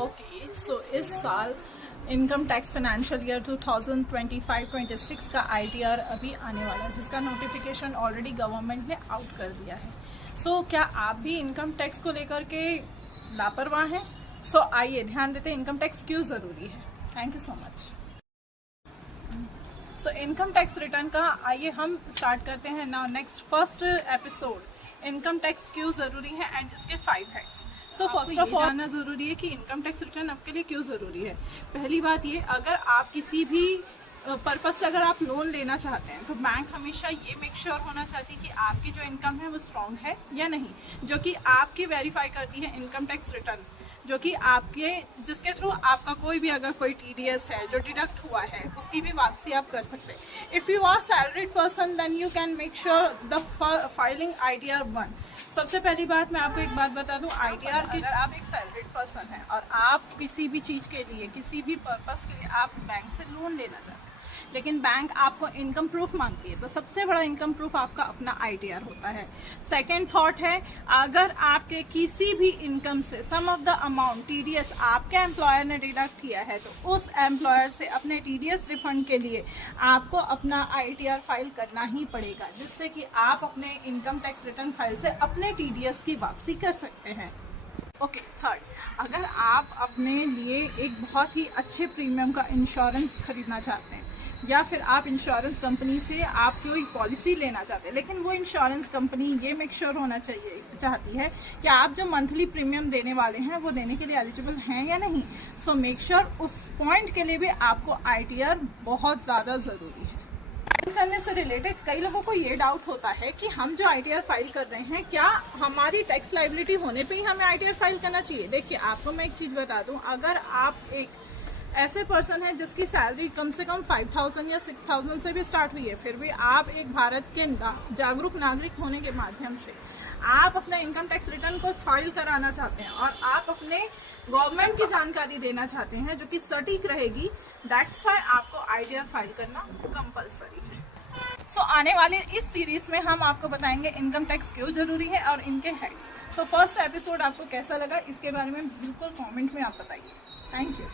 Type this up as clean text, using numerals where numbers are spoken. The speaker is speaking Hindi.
ओके, सो इस साल इनकम टैक्स फाइनेंशियल ईयर 2025-26 का ITR अभी आने वाला है, जिसका नोटिफिकेशन ऑलरेडी गवर्नमेंट ने आउट कर दिया है। सो क्या आप भी इनकम टैक्स को लेकर के लापरवाह हैं? सो आइए ध्यान देते हैं इनकम टैक्स क्यों ज़रूरी है। Thank you so much. So income tax return का आइए हम स्टार्ट करते हैं now next first episode, income tax क्यों ज़रूरी है एंड इसके 5 heads. So first of all जानना ज़रूरी है कि इनकम टैक्स रिटर्न आपके लिए क्यों ज़रूरी है। पहली बात ये, अगर आप किसी भी पर्पज से अगर आप लोन लेना चाहते हैं तो बैंक हमेशा ये मेक श्योर होना चाहती है कि आपकी जो इनकम है वो स्ट्रॉन्ग है या नहीं, जो कि आपकी वेरीफाई करती है इनकम टैक्स रिटर्न, जो कि आपके जिसके थ्रू आपका कोई भी अगर कोई TDS है जो डिडक्ट हुआ है उसकी भी वापसी आप कर सकते हैं। If you are salaried person then you can make sure the filing ITR 1। सबसे पहली बात मैं आपको एक बात बता दूं, ITR के अगर आप एक सैलरीड पर्सन हैं और आप किसी भी चीज़ के लिए किसी भी पर्पस के लिए आप बैंक से लोन लेना चाहते हैं, लेकिन बैंक आपको इनकम प्रूफ मांगती है, तो सबसे बड़ा इनकम प्रूफ आपका अपना ITR होता है। सेकंड थॉट है, अगर आपके किसी भी इनकम से सम ऑफ द अमाउंट TDS आपके एम्प्लॉयर ने डिडक्ट किया है तो उस एम्प्लॉयर से अपने TDS रिफंड के लिए आपको अपना ITR फाइल करना ही पड़ेगा, जिससे कि आप अपने इनकम टैक्स रिटर्न फाइल से अपने TDS की वापसी कर सकते हैं। ओके, थर्ड, अगर आप अपने लिए एक बहुत ही अच्छे प्रीमियम का इंश्योरेंस खरीदना चाहते हैं या फिर आप इंश्योरेंस कंपनी से आप कोई पॉलिसी लेना चाहते हैं, लेकिन वो इंश्योरेंस कंपनी ये मेक श्योर होना चाहती है कि आप जो मंथली प्रीमियम देने वाले हैं वो देने के लिए एलिजिबल हैं या नहीं। सो मेक श्योर उस पॉइंट के लिए भी आपको ITR बहुत ज़्यादा ज़रूरी है। फाइल करने से रिलेटेड कई लोगों को ये डाउट होता है कि हम जो ITR फाइल कर रहे हैं क्या हमारी टैक्स लाइबिलिटी होने पे ही हमें ITR फाइल करना चाहिए। देखिए, आपको मैं एक चीज़ बता दूं, अगर आप एक ऐसे पर्सन है जिसकी सैलरी कम से कम 5,000 या 6,000 से भी स्टार्ट हुई है, फिर भी आप एक भारत के जागरूक नागरिक होने के माध्यम से आप अपना इनकम टैक्स रिटर्न को फाइल कराना चाहते हैं और आप अपने गवर्नमेंट की जानकारी देना चाहते हैं जो कि सटीक रहेगी, दैट्स व्हाई आपको ITR फाइल करना कंपलसरी है। सो आने वाले इस सीरीज में हम आपको बताएंगे इनकम टैक्स क्यों जरूरी है और इनके हेड्स। सो फर्स्ट एपिसोड आपको कैसा लगा इसके बारे में बिल्कुल कमेंट में आप बताइए। Thank you.